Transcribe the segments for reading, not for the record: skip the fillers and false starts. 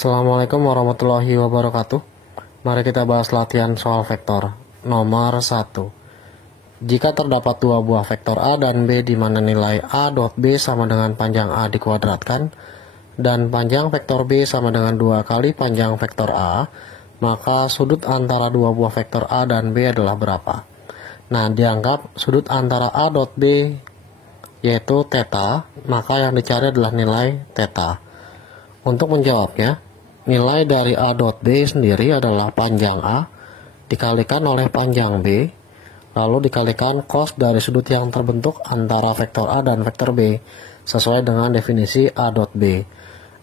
Assalamualaikum warahmatullahi wabarakatuh. Mari kita bahas latihan soal vektor. Nomor 1. Jika terdapat dua buah vektor A dan B di mana nilai A dot B sama dengan panjang A dikuadratkan dan panjang vektor B sama dengan 2 kali panjang vektor A, maka sudut antara dua buah vektor A dan B adalah berapa? Nah, dianggap sudut antara A dot B yaitu theta, maka yang dicari adalah nilai theta. Untuk menjawabnya, nilai dari A dot B sendiri adalah panjang A dikalikan oleh panjang B, lalu dikalikan cos dari sudut yang terbentuk antara vektor A dan vektor B, sesuai dengan definisi A dot B.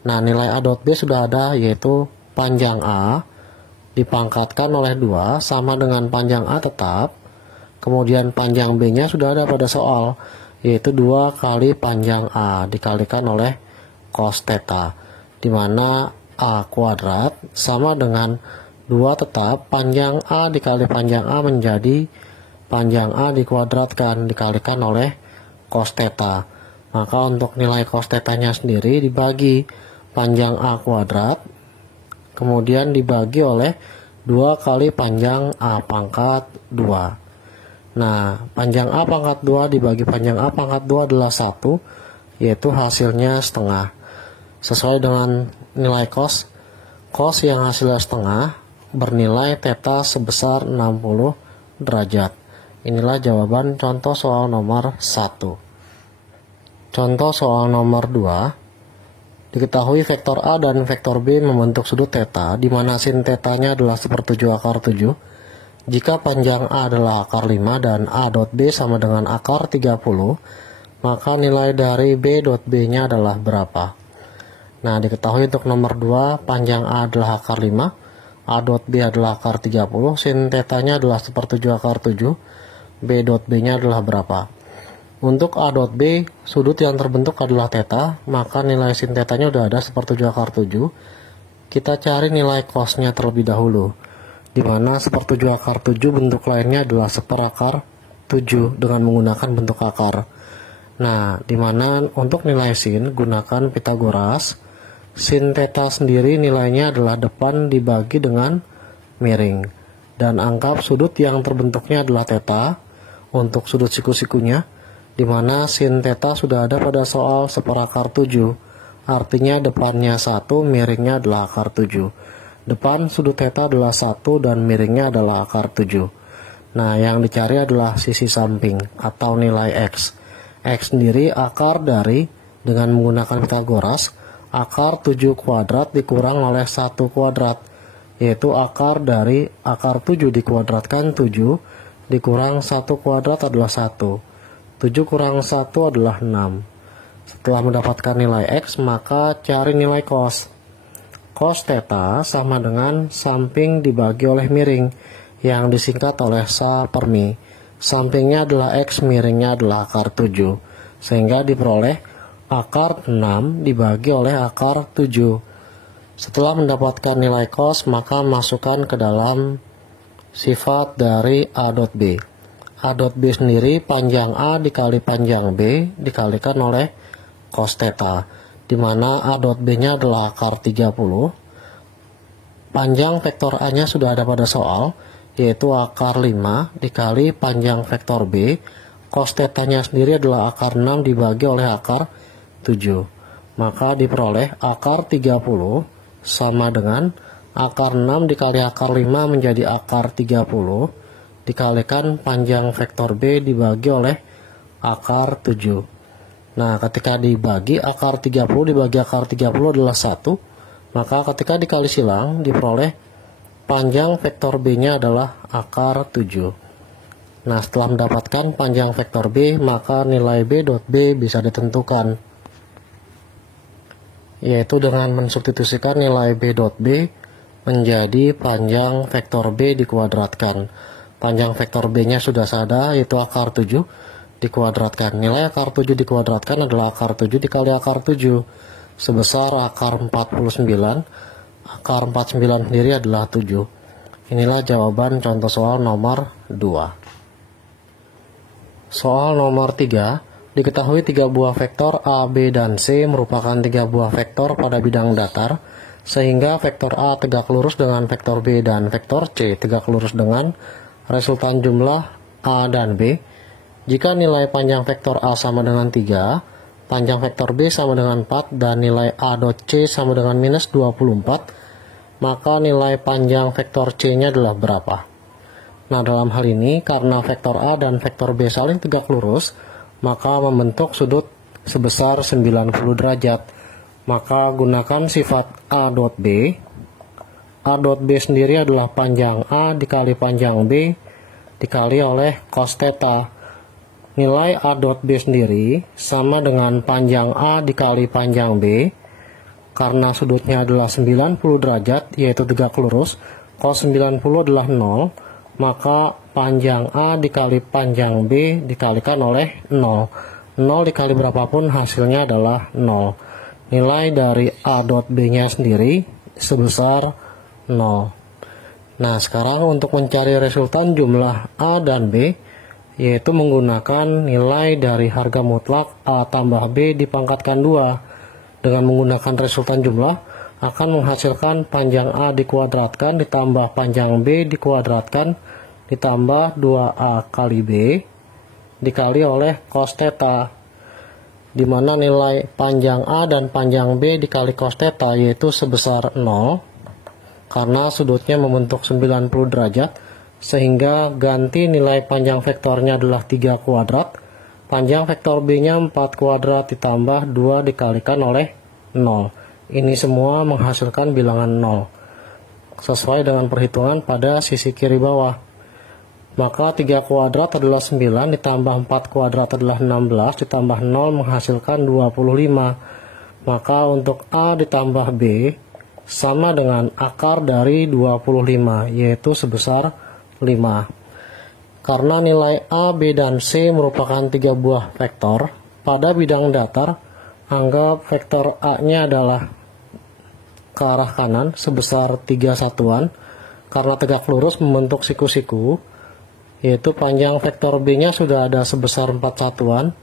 Nah, nilai A dot B sudah ada, yaitu panjang A dipangkatkan oleh 2 sama dengan panjang A tetap, kemudian panjang B-nya sudah ada pada soal, yaitu 2 kali panjang A dikalikan oleh cos theta, di mana A kuadrat sama dengan 2 tetap panjang A dikali panjang A menjadi panjang A dikuadratkan dikalikan oleh cos theta. Maka untuk nilai cos theta-nya sendiri dibagi panjang A kuadrat, kemudian dibagi oleh 2 kali panjang A pangkat 2. Nah, panjang A pangkat 2 dibagi panjang A pangkat 2 adalah 1, yaitu hasilnya setengah. Sesuai dengan nilai cos yang hasilnya setengah bernilai theta sebesar 60 derajat. Inilah jawaban contoh soal nomor 1. Contoh soal nomor 2. Diketahui vektor A dan vektor B membentuk sudut theta, di mana sin theta-nya adalah 1/7 akar 7. Jika panjang A adalah akar 5 dan A dot B sama dengan akar 30, maka nilai dari B dot B-nya adalah berapa? Nah, diketahui untuk nomor 2, panjang A adalah akar 5, A dot B adalah akar 30, sin theta-nya adalah 1/7 akar 7, B dot B-nya adalah berapa? Untuk A dot B, sudut yang terbentuk adalah theta, maka nilai sin theta-nya sudah ada 1/7 akar 7. Kita cari nilai cos-nya terlebih dahulu, di mana 1/7 akar 7 bentuk lainnya adalah 1/akar 7 dengan menggunakan bentuk akar. Nah, di mana untuk nilai sin gunakan Pitagoras. Sin theta sendiri nilainya adalah depan dibagi dengan miring, dan anggap sudut yang terbentuknya adalah theta untuk sudut siku-sikunya, di mana sin theta sudah ada pada soal 1/akar 7, artinya depannya 1, miringnya adalah akar 7. Depan sudut theta adalah 1 dan miringnya adalah akar 7. Nah, yang dicari adalah sisi samping atau nilai X. X sendiri akar dari, dengan menggunakan Pitagoras, akar 7 kuadrat dikurang oleh 1 kuadrat, yaitu akar dari akar 7 dikuadratkan 7 dikurang 1 kuadrat adalah 1. 7 kurang 1 adalah 6. Setelah mendapatkan nilai X, maka cari nilai cos. Cos theta sama dengan samping dibagi oleh miring, yang disingkat oleh sa per mi. Sampingnya adalah X, miringnya adalah akar 7, sehingga diperoleh akar 6 dibagi oleh akar 7. Setelah mendapatkan nilai cos, maka masukkan ke dalam sifat dari A dot B. A dot B sendiri panjang A dikali panjang B dikalikan oleh cos theta, di mana A dot B-nya adalah akar 30. Panjang vektor A-nya sudah ada pada soal, yaitu akar 5 dikali panjang vektor B. Cos theta-nya sendiri adalah akar 6 dibagi oleh akar 7. Maka diperoleh akar 30 sama dengan akar 6 dikali akar 5 menjadi akar 30 dikalikan panjang vektor B dibagi oleh akar 7. Nah, ketika dibagi akar 30 dibagi akar 30 adalah 1, maka ketika dikali silang diperoleh panjang vektor B-nya adalah akar 7. Nah, setelah mendapatkan panjang vektor B, maka nilai B dot B bisa ditentukan, yaitu dengan mensubstitusikan nilai B dot B menjadi panjang vektor B dikuadratkan. Panjang vektor B-nya sudah ada, yaitu akar 7 dikuadratkan. Nilai akar 7 dikuadratkan adalah akar 7 dikali akar 7, sebesar akar 49. Akar 49 sendiri adalah 7. Inilah jawaban contoh soal nomor 2. Soal nomor 3. Diketahui 3 buah vektor A, B, dan C merupakan 3 buah vektor pada bidang datar sehingga vektor A tegak lurus dengan vektor B dan vektor C tegak lurus dengan resultan jumlah A dan B. Jika nilai panjang vektor A sama dengan 3, panjang vektor B sama dengan 4, dan nilai A dot C sama dengan minus 24, maka nilai panjang vektor C-nya adalah berapa? Nah, dalam hal ini, karena vektor A dan vektor B saling tegak lurus, maka membentuk sudut sebesar 90 derajat. Maka gunakan sifat A dot B. A dot B sendiri adalah panjang A dikali panjang B dikali oleh cos theta. Nilai A dot B sendiri sama dengan panjang A dikali panjang B. Karena sudutnya adalah 90 derajat, yaitu tegak lurus, cos 90 adalah 0, maka panjang A dikali panjang B dikalikan oleh 0. 0 dikali berapapun hasilnya adalah 0. Nilai dari A dot B-nya sendiri sebesar 0. Nah, sekarang untuk mencari resultan jumlah A dan B, yaitu menggunakan nilai dari harga mutlak A tambah B dipangkatkan 2. Dengan menggunakan resultan jumlah, akan menghasilkan panjang A dikuadratkan ditambah panjang B dikuadratkan ditambah 2A kali B dikali oleh cos theta, di mana nilai panjang A dan panjang B dikali cos theta yaitu sebesar 0, karena sudutnya membentuk 90 derajat, sehingga ganti nilai panjang vektornya adalah 3 kuadrat, panjang vektor B-nya 4 kuadrat ditambah 2 dikalikan oleh 0. Ini semua menghasilkan bilangan 0, sesuai dengan perhitungan pada sisi kiri bawah. Maka 3 kuadrat adalah 9, ditambah 4 kuadrat adalah 16, ditambah 0 menghasilkan 25. Maka untuk A ditambah B sama dengan akar dari 25, yaitu sebesar 5. Karena nilai A, B, dan C merupakan 3 buah vektor, pada bidang datar, anggap vektor A-nya adalah ke arah kanan sebesar 3 satuan, karena tegak lurus membentuk siku-siku, yaitu panjang vektor B-nya sudah ada sebesar 4 satuan,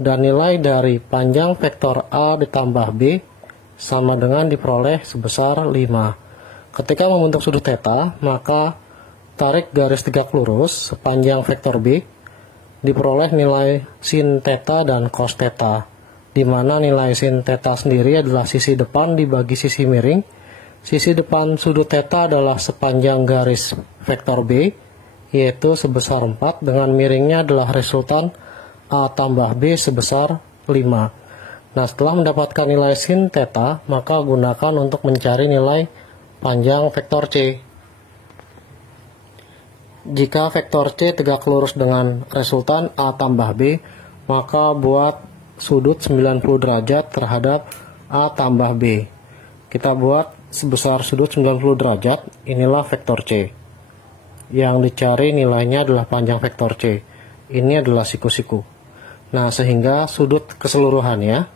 dan nilai dari panjang vektor A ditambah B sama dengan diperoleh sebesar 5. Ketika membentuk sudut theta, maka tarik garis tegak lurus sepanjang vektor B, diperoleh nilai sin theta dan cos theta, di mana nilai sin theta sendiri adalah sisi depan dibagi sisi miring. Sisi depan sudut theta adalah sepanjang garis vektor B, yaitu sebesar 4, dengan miringnya adalah resultan A tambah B sebesar 5. Nah, setelah mendapatkan nilai sin theta, maka gunakan untuk mencari nilai panjang vektor C. Jika vektor C tegak lurus dengan resultan A tambah B, maka buat sudut 90 derajat terhadap A tambah B. Kita buat sebesar sudut 90 derajat, inilah vektor C. Yang dicari nilainya adalah panjang vektor C. Ini adalah siku-siku. Nah, sehingga sudut keseluruhannya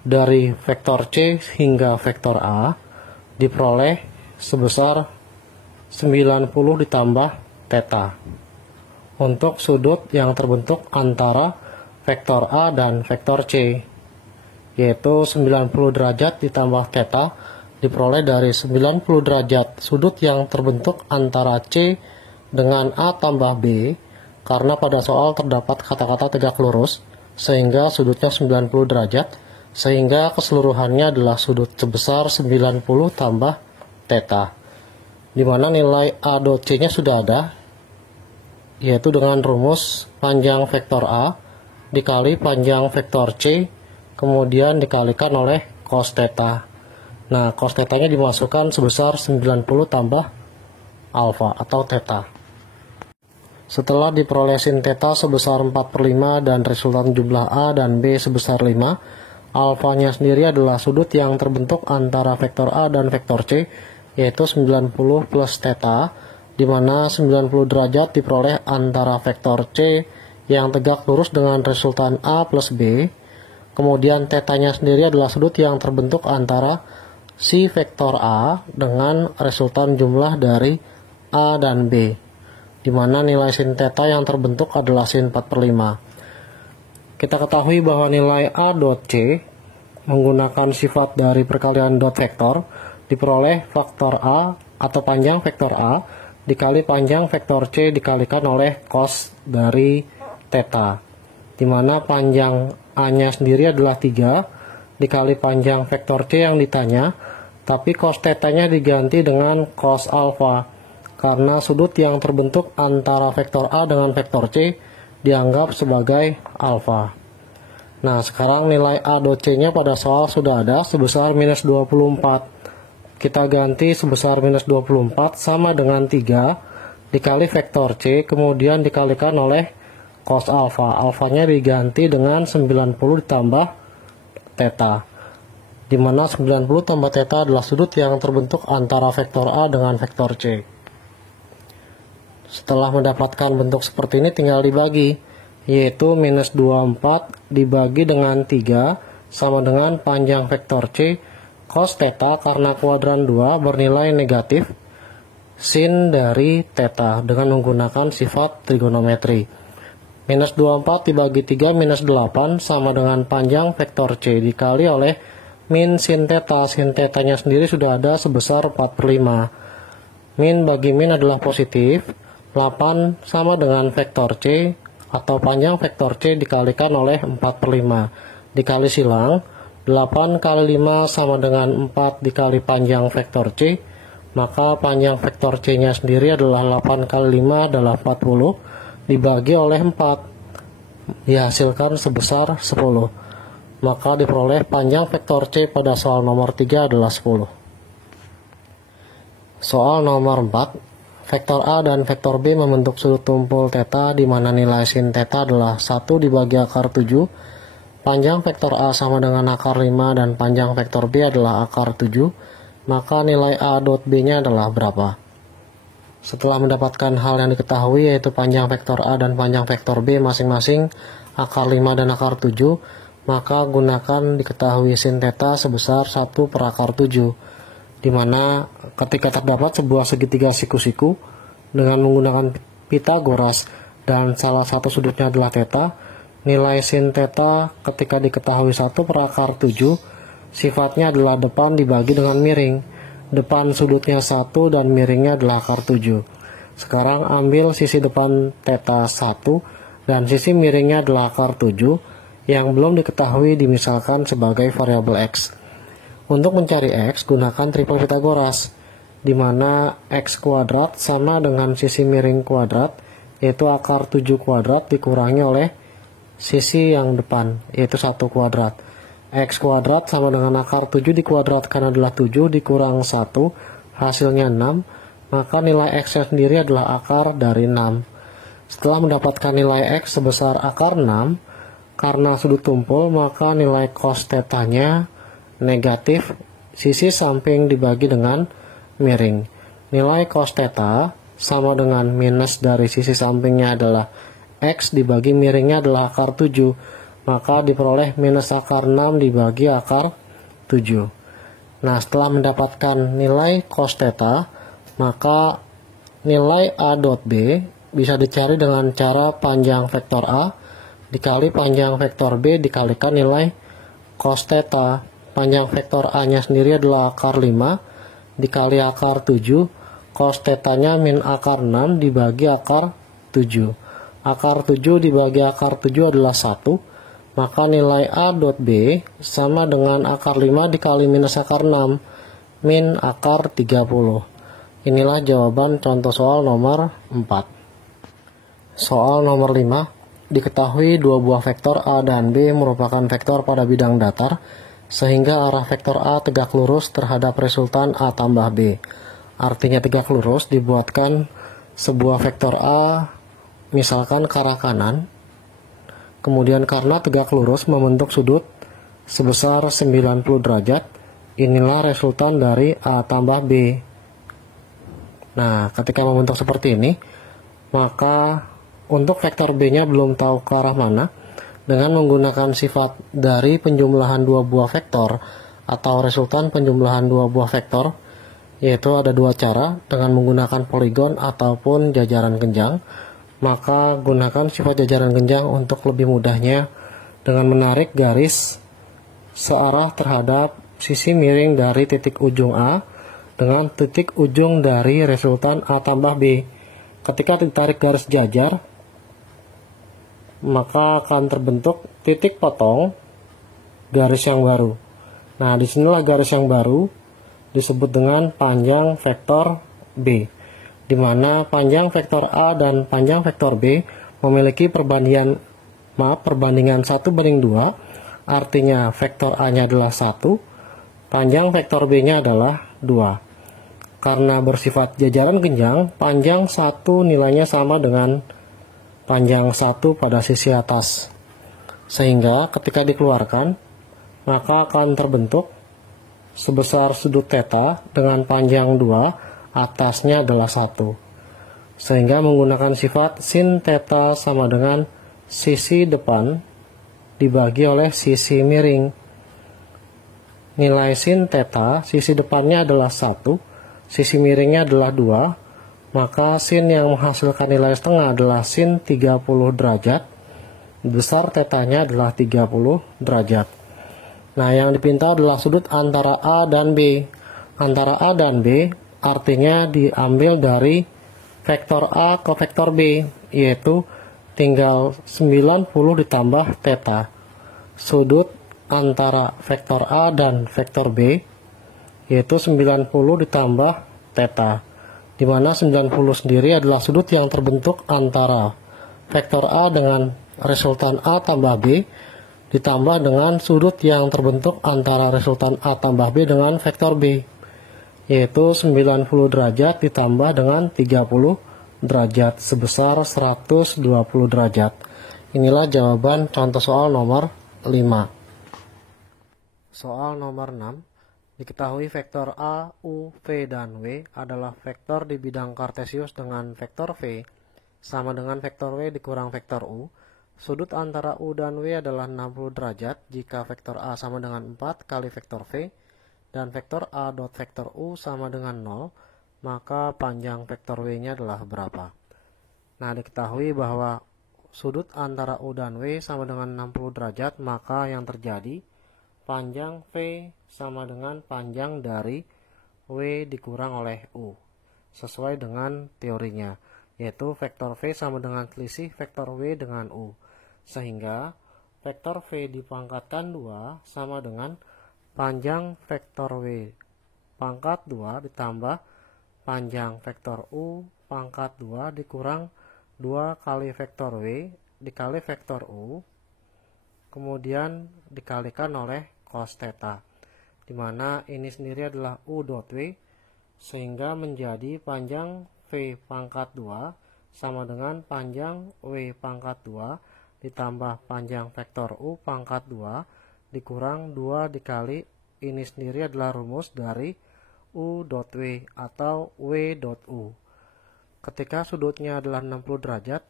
dari vektor C hingga vektor A diperoleh sebesar 90 ditambah theta untuk sudut yang terbentuk antara vektor A dan vektor C, yaitu 90 derajat ditambah theta diperoleh dari 90 derajat sudut yang terbentuk antara C dengan A tambah B, karena pada soal terdapat kata-kata tegak lurus, sehingga sudutnya 90 derajat, sehingga keseluruhannya adalah sudut sebesar 90 tambah theta, di mana nilai A dot C-nya sudah ada, yaitu dengan rumus panjang vektor A dikali panjang vektor C, kemudian dikalikan oleh cos theta. Nah, cos theta-nya dimasukkan sebesar 90 tambah alfa atau theta. Setelah diperoleh sin theta sebesar 4/5 dan resultan jumlah A dan B sebesar 5, alfanya sendiri adalah sudut yang terbentuk antara vektor A dan vektor C, yaitu 90 plus theta, di mana 90 derajat diperoleh antara vektor C yang tegak lurus dengan resultan A plus B, kemudian theta-nya sendiri adalah sudut yang terbentuk antara si vektor A dengan resultan jumlah dari A dan B, di mana nilai sin theta yang terbentuk adalah sin 4/5. Kita ketahui bahwa nilai A dot C menggunakan sifat dari perkalian dot vektor, diperoleh faktor A atau panjang vektor A dikali panjang vektor C dikalikan oleh cos dari theta, di mana panjang A-nya sendiri adalah 3 dikali panjang vektor C yang ditanya, tapi cos theta-nya diganti dengan cos alfa karena sudut yang terbentuk antara vektor A dengan vektor C dianggap sebagai alfa. Nah, sekarang nilai A dot C-nya pada soal sudah ada sebesar minus 24. Kita ganti sebesar minus 24 sama dengan 3 dikali vektor C, kemudian dikalikan oleh cos alfa. Alfanya diganti dengan 90 ditambah theta, di mana 90 tambah theta adalah sudut yang terbentuk antara vektor A dengan vektor C. Setelah mendapatkan bentuk seperti ini tinggal dibagi, yaitu minus 24 dibagi dengan 3 sama dengan panjang vektor C cos theta karena kuadran 2 bernilai negatif sin dari theta dengan menggunakan sifat trigonometri. Minus 24 dibagi 3 minus 8 sama dengan panjang vektor C dikali oleh min sin theta. Sin theta-nya sendiri sudah ada sebesar 4/5. Min bagi min adalah positif. 8 sama dengan vektor C atau panjang vektor C dikalikan oleh 4/5. Dikali silang, 8 kali 5 sama dengan 4 dikali panjang vektor C, maka panjang vektor C-nya sendiri adalah 8 kali 5 adalah 40, dibagi oleh 4, dihasilkan sebesar 10. Maka diperoleh panjang vektor C pada soal nomor 3 adalah 10. Soal nomor 4, vektor A dan vektor B membentuk sudut tumpul theta di mana nilai sin theta adalah 1 dibagi akar 7. Panjang vektor A sama dengan akar 5 dan panjang vektor B adalah akar 7, maka nilai A dot B-nya adalah berapa? Setelah mendapatkan hal yang diketahui yaitu panjang vektor A dan panjang vektor B masing-masing akar 5 dan akar 7, maka gunakan diketahui sin theta sebesar 1 per akar 7, di mana ketika terdapat sebuah segitiga siku-siku dengan menggunakan Pythagoras dan salah satu sudutnya adalah theta, nilai sin theta ketika diketahui 1 per akar 7 sifatnya adalah depan dibagi dengan miring. Depan sudutnya 1 dan miringnya adalah akar 7. Sekarang ambil sisi depan theta 1 dan sisi miringnya adalah akar 7 yang belum diketahui dimisalkan sebagai variabel X. Untuk mencari X gunakan triple Pythagoras, di mana X kuadrat sama dengan sisi miring kuadrat yaitu akar 7 kuadrat dikurangi oleh sisi yang depan, yaitu 1 kuadrat. X kuadrat sama dengan akar 7 dikuadratkan adalah 7 dikurang 1, hasilnya 6, maka nilai X-nya sendiri adalah akar dari 6. Setelah mendapatkan nilai X sebesar akar 6, karena sudut tumpul, maka nilai cos theta-nya negatif, sisi samping dibagi dengan miring. Nilai cos theta sama dengan minus dari sisi sampingnya adalah X dibagi miringnya adalah akar 7, maka diperoleh minus akar 6 dibagi akar 7. Nah, setelah mendapatkan nilai cos theta, maka nilai A dot B bisa dicari dengan cara panjang vektor A dikali panjang vektor B dikalikan nilai cos theta. Panjang vektor A-nya sendiri adalah akar 5 dikali akar 7, cos theta-nya min akar 6 dibagi akar 7. Akar 7 dibagi akar 7 adalah 1, maka nilai A dot B sama dengan akar 5 dikali minus akar 6, min akar 30. Inilah jawaban contoh soal nomor 4. Soal nomor 5, diketahui dua buah vektor A dan B merupakan vektor pada bidang datar, sehingga arah vektor A tegak lurus terhadap resultan A tambah B. Artinya tegak lurus dibuatkan sebuah vektor A misalkan ke arah kanan, kemudian karena tegak lurus membentuk sudut sebesar 90 derajat, inilah resultan dari A tambah B. Nah, ketika membentuk seperti ini, maka untuk vektor B-nya belum tahu ke arah mana, dengan menggunakan sifat dari penjumlahan dua buah vektor atau resultan penjumlahan dua buah vektor, yaitu ada dua cara, dengan menggunakan poligon ataupun jajaran genjang. Maka gunakan sifat jajaran genjang untuk lebih mudahnya dengan menarik garis searah terhadap sisi miring dari titik ujung A dengan titik ujung dari resultan A tambah B. Ketika ditarik garis jajar, maka akan terbentuk titik potong garis yang baru. Nah, disinilah garis yang baru disebut dengan panjang vektor B, di mana panjang vektor A dan panjang vektor B memiliki perbandingan 1:2, artinya vektor A-nya adalah 1, panjang vektor B-nya adalah 2. Karena bersifat jajaran genjang, panjang 1 nilainya sama dengan panjang 1 pada sisi atas. Sehingga ketika dikeluarkan, maka akan terbentuk sebesar sudut theta dengan panjang 2, atasnya adalah 1. Sehingga menggunakan sifat sin theta sama dengan sisi depan dibagi oleh sisi miring. Nilai sin theta, sisi depannya adalah 1, sisi miringnya adalah 2, maka sin yang menghasilkan nilai setengah adalah sin 30 derajat, besar tetanya adalah 30 derajat. Nah, yang dipinta adalah sudut antara A dan B. Antara A dan B artinya diambil dari vektor A ke vektor B, yaitu tinggal 90 ditambah theta. Sudut antara vektor A dan vektor B yaitu 90 ditambah theta, di mana 90 sendiri adalah sudut yang terbentuk antara vektor A dengan resultan A tambah B ditambah dengan sudut yang terbentuk antara resultan A tambah B dengan vektor B, yaitu 90 derajat ditambah dengan 30 derajat sebesar 120 derajat. Inilah jawaban contoh soal nomor 5. Soal nomor 6. Diketahui vektor A, U, V, dan W adalah vektor di bidang kartesius dengan vektor V sama dengan vektor W dikurang vektor U. Sudut antara U dan W adalah 60 derajat jika vektor A sama dengan 4 kali vektor V dan vektor A dot vektor U sama dengan 0, maka panjang vektor W-nya adalah berapa? Nah, diketahui bahwa sudut antara U dan W sama dengan 60 derajat, maka yang terjadi panjang V sama dengan panjang dari W dikurang oleh U, sesuai dengan teorinya, yaitu vektor V sama dengan selisih vektor W dengan U. Sehingga vektor V dipangkatkan 2 sama dengan panjang vektor W pangkat 2 ditambah panjang vektor U pangkat 2 dikurang 2 kali vektor W dikali vektor U, kemudian dikalikan oleh cos theta, di mana ini sendiri adalah U dot W, sehingga menjadi panjang V pangkat 2 sama dengan panjang W pangkat 2 ditambah panjang vektor U pangkat 2 dikurang 2 dikali ini sendiri adalah rumus dari U dot W atau W dot U. Ketika sudutnya adalah 60 derajat,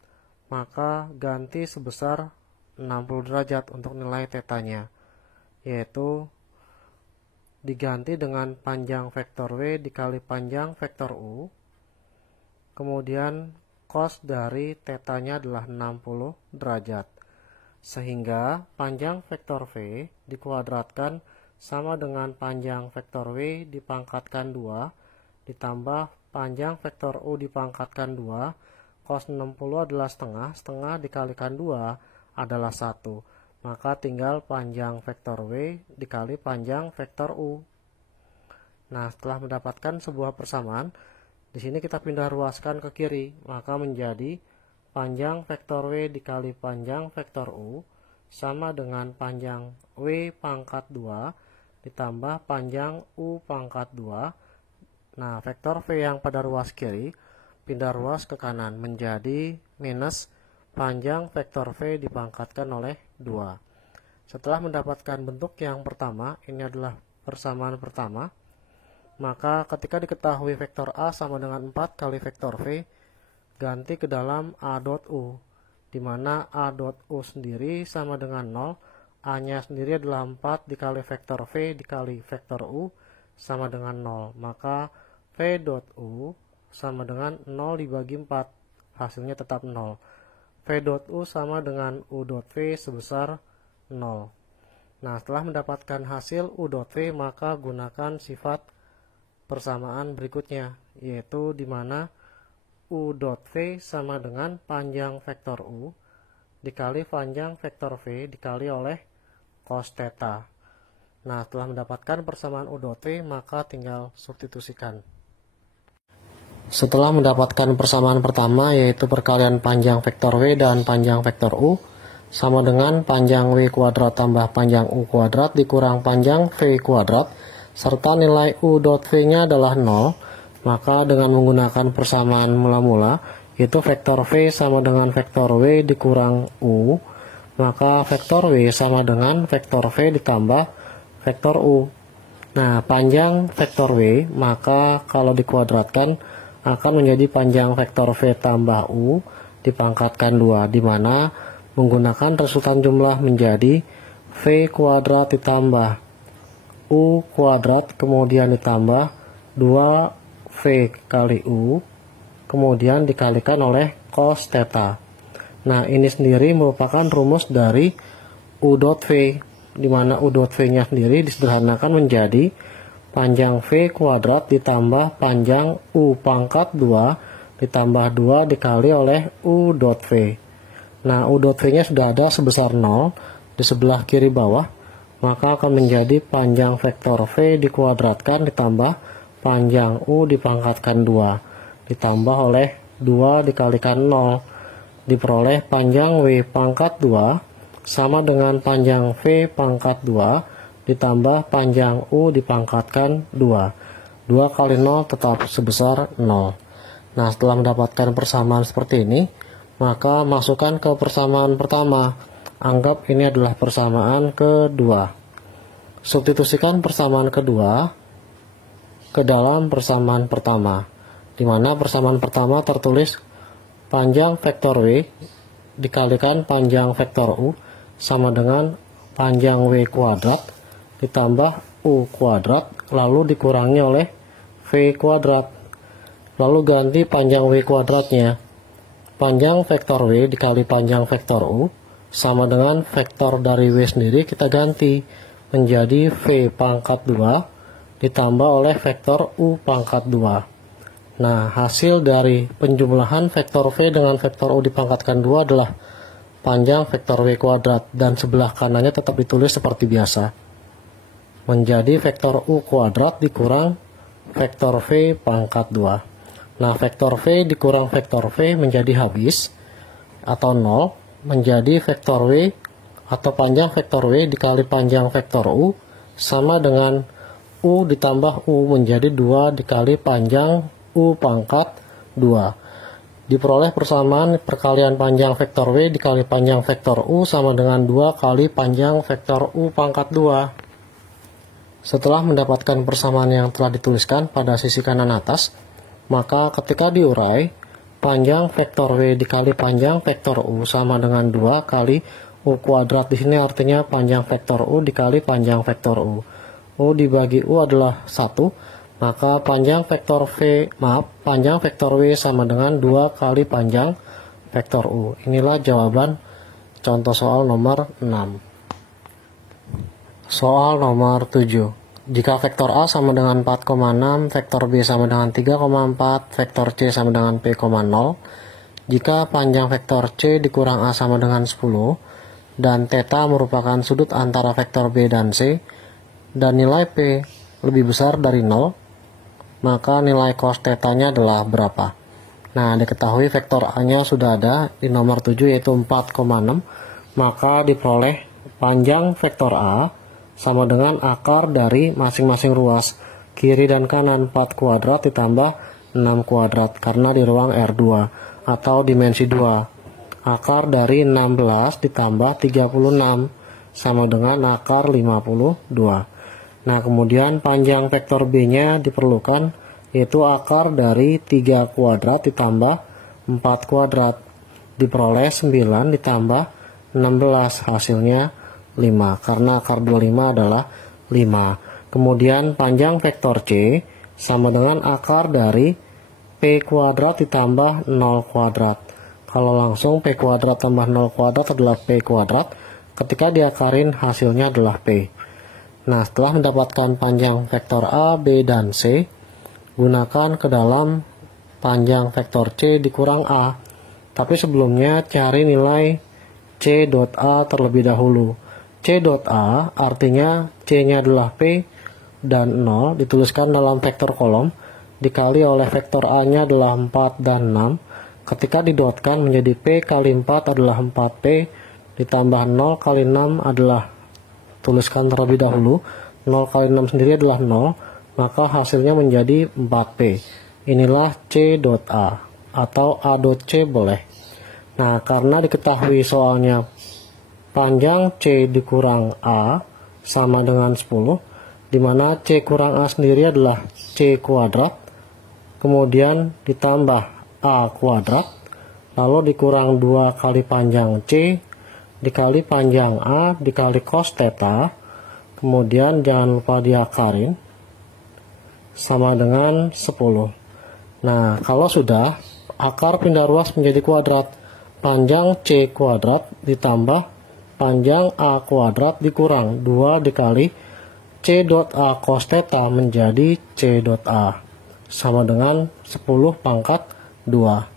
maka ganti sebesar 60 derajat untuk nilai tetanya, yaitu diganti dengan panjang vektor W dikali panjang vektor U, kemudian cos dari tetanya adalah 60 derajat, sehingga panjang vektor V dikuadratkan sama dengan panjang vektor W dipangkatkan 2 ditambah panjang vektor U dipangkatkan 2, cos 60 adalah setengah dikalikan 2 adalah 1. Maka tinggal panjang vektor W dikali panjang vektor U. Nah, setelah mendapatkan sebuah persamaan, di sini kita pindah ruaskan ke kiri, maka menjadi panjang vektor W dikali panjang vektor U sama dengan panjang W pangkat 2 ditambah panjang U pangkat 2. Nah, vektor V yang pada ruas kiri pindah ruas ke kanan menjadi minus panjang vektor V dipangkatkan oleh 2. Setelah mendapatkan bentuk yang pertama, ini adalah persamaan pertama, maka ketika diketahui vektor A sama dengan 4 kali vektor V, ganti ke dalam A dot U, di mana A dot U sendiri sama dengan 0, A-nya sendiri adalah 4 dikali vektor V dikali vektor U sama dengan 0, maka V dot U sama dengan 0 dibagi 4, hasilnya tetap 0. V dot U sama dengan U dot V sebesar 0. Nah, setelah mendapatkan hasil U dot V, maka gunakan sifat persamaan berikutnya, yaitu di mana U dot V sama dengan panjang vektor U dikali panjang vektor V dikali oleh cos theta. Nah, setelah mendapatkan persamaan U dot V, maka tinggal substitusikan. Setelah mendapatkan persamaan pertama, yaitu perkalian panjang vektor W dan panjang vektor U, sama dengan panjang W kuadrat tambah panjang U kuadrat dikurang panjang V kuadrat, serta nilai U dot V-nya adalah 0, maka dengan menggunakan persamaan mula-mula, yaitu vektor V sama dengan vektor W dikurang U, maka vektor W sama dengan vektor V ditambah vektor U. Nah, panjang vektor W, maka kalau dikuadratkan akan menjadi panjang vektor V tambah U dipangkatkan 2, di mana menggunakan resultan jumlah menjadi V kuadrat ditambah U kuadrat kemudian ditambah 2V kali U kemudian dikalikan oleh cos theta. Nah, ini sendiri merupakan rumus dari U dot V, di mana U dot V-nya sendiri disederhanakan menjadi panjang V kuadrat ditambah panjang U pangkat 2 ditambah 2 dikali oleh U dot V. Nah, U dot V-nya sudah ada sebesar 0 di sebelah kiri bawah, maka akan menjadi panjang vektor V dikuadratkan ditambah panjang U dipangkatkan 2 ditambah oleh 2 dikalikan 0 diperoleh panjang W pangkat 2 sama dengan panjang V pangkat 2 ditambah panjang U dipangkatkan 2. 2 kali 0 tetap sebesar 0. Nah, setelah mendapatkan persamaan seperti ini, maka masukkan ke persamaan pertama. Anggap ini adalah persamaan kedua. Substitusikan persamaan kedua ke dalam persamaan pertama, di mana persamaan pertama tertulis panjang vektor W dikalikan panjang vektor U sama dengan panjang W kuadrat ditambah U kuadrat lalu dikurangi oleh V kuadrat, lalu ganti panjang W kuadratnya. Panjang vektor W dikali panjang vektor U sama dengan vektor dari W sendiri kita ganti menjadi V pangkat 2 ditambah oleh vektor U pangkat 2. Nah, hasil dari penjumlahan vektor V dengan vektor U dipangkatkan 2 adalah panjang vektor W kuadrat, dan sebelah kanannya tetap ditulis seperti biasa menjadi vektor U kuadrat dikurang vektor V pangkat 2. Nah, vektor V dikurang vektor V menjadi habis atau 0 menjadi vektor W atau panjang vektor W dikali panjang vektor U sama dengan U ditambah U menjadi 2 dikali panjang U pangkat 2. Diperoleh persamaan perkalian panjang vektor W dikali panjang vektor U sama dengan 2 kali panjang vektor U pangkat 2. Setelah mendapatkan persamaan yang telah dituliskan pada sisi kanan atas, maka ketika diurai, panjang vektor W dikali panjang vektor U sama dengan 2 kali U kuadrat. Di sini artinya panjang vektor U dikali panjang vektor U. U dibagi U adalah 1, maka panjang vektor W sama dengan 2 kali panjang vektor U. Inilah jawaban contoh soal nomor 6. Soal nomor 7. Jika vektor A sama dengan 4,6, vektor B sama dengan 3,4, vektor C sama dengan P,0, jika panjang vektor C dikurang A sama dengan 10, dan theta merupakan sudut antara vektor B dan C, dan nilai P lebih besar dari 0, maka nilai cos theta-nya adalah berapa? Nah, diketahui vektor A-nya sudah ada di nomor 7 yaitu 4,6, maka diperoleh panjang vektor A sama dengan akar dari masing-masing ruas kiri dan kanan 4 kuadrat ditambah 6 kuadrat karena di ruang R2 atau dimensi 2. Akar dari 16 ditambah 36 sama dengan akar 52. Nah, kemudian panjang vektor B-nya diperlukan yaitu akar dari 3 kuadrat ditambah 4 kuadrat diperoleh 9 ditambah 16 hasilnya 5 karena akar 25 adalah 5. Kemudian panjang vektor C sama dengan akar dari P kuadrat ditambah 0 kuadrat. Kalau langsung P kuadrat tambah 0 kuadrat adalah P kuadrat. Ketika diakarin hasilnya adalah P. Nah, setelah mendapatkan panjang vektor A, B, dan C, gunakan ke dalam panjang vektor C dikurang A. Tapi sebelumnya cari nilai C dot A terlebih dahulu. C dot A artinya C-nya adalah P dan 0 dituliskan dalam vektor kolom dikali oleh vektor A-nya adalah 4 dan 6. Ketika didotkan menjadi P kali 4 adalah 4P ditambah 0 kali 6 adalah, tuliskan terlebih dahulu, 0 kali 6 sendiri adalah 0, maka hasilnya menjadi 4P. Inilah C dot A atau A dot C boleh. Nah, karena diketahui soalnya panjang C dikurang A sama dengan 10, di mana C kurang A sendiri adalah C kuadrat, kemudian ditambah A kuadrat, lalu dikurang 2 kali panjang C, dikali panjang A, dikali cos theta, kemudian jangan lupa diakarin, sama dengan 10. Nah, kalau sudah, akar pindah ruas menjadi kuadrat, panjang C kuadrat ditambah panjang A kuadrat dikurang 2 dikali C dot A cos theta menjadi C dot A, sama dengan 10 pangkat 2.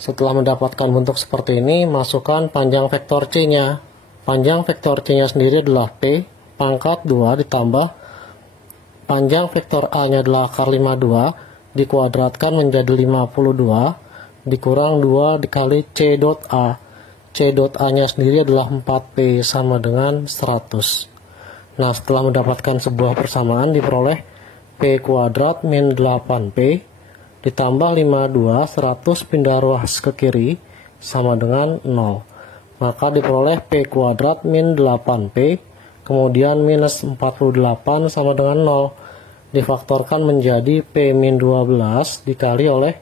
Setelah mendapatkan bentuk seperti ini, masukkan panjang vektor C-nya. Panjang vektor C-nya sendiri adalah P pangkat 2 ditambah panjang vektor A-nya adalah akar 52 dikuadratkan menjadi 52 dikurang 2 dikali C dot A. C dot A-nya sendiri adalah 4P sama dengan 100. Nah, setelah mendapatkan sebuah persamaan diperoleh P kuadrat min 8P ditambah 52, 100 pindah ruas ke kiri sama dengan 0. Maka diperoleh P kuadrat min 8P, kemudian minus 48 sama dengan 0. Difaktorkan menjadi P min 12 dikali oleh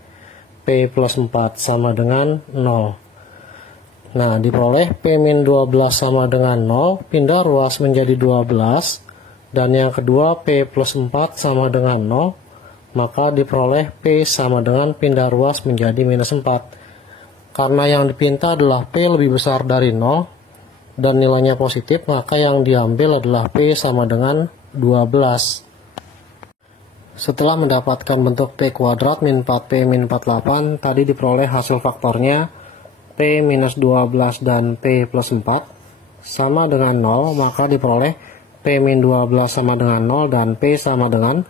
P plus 4 sama dengan 0. Nah, diperoleh P min 12 sama dengan 0, pindah ruas menjadi 12, dan yang kedua P plus 4 sama dengan 0, maka diperoleh P sama dengan pindah ruas menjadi minus 4. Karena yang dipinta adalah P lebih besar dari 0 dan nilainya positif, maka yang diambil adalah P sama dengan 12. Setelah mendapatkan bentuk P kuadrat min 4P min 48, tadi diperoleh hasil faktornya P minus 12 dan P plus 4 sama dengan 0, maka diperoleh P min 12 sama dengan 0 dan P sama dengan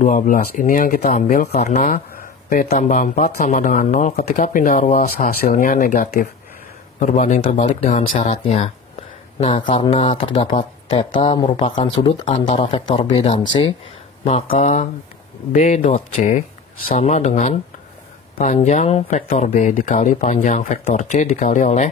12. Ini yang kita ambil karena P tambah 4 sama dengan 0 ketika pindah ruas hasilnya negatif, berbanding terbalik dengan syaratnya. Nah, karena terdapat theta merupakan sudut antara vektor B dan C, maka B dot C sama dengan panjang vektor B dikali panjang vektor C dikali oleh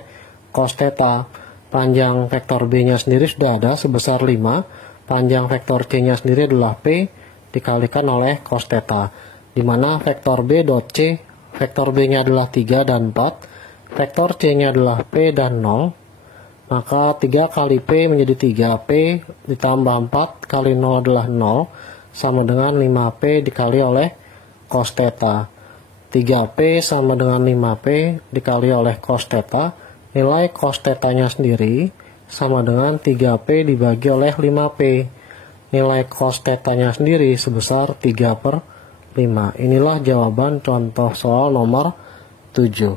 cos theta. Panjang vektor B-nya sendiri sudah ada sebesar 5, panjang vektor C-nya sendiri adalah P dikalikan oleh cos theta, di mana vektor B dot C, vektor B-nya adalah 3 dan 4, vektor C-nya adalah P dan 0, maka 3 kali P menjadi 3P ditambah 4 kali 0 adalah 0, sama dengan 5P dikali oleh cos theta. 3P sama dengan 5P dikali oleh cos theta, nilai cos theta-nya sendiri sama dengan 3P dibagi oleh 5P. Nilai cos theta-nya sendiri sebesar 3/5. Inilah jawaban contoh soal nomor 7.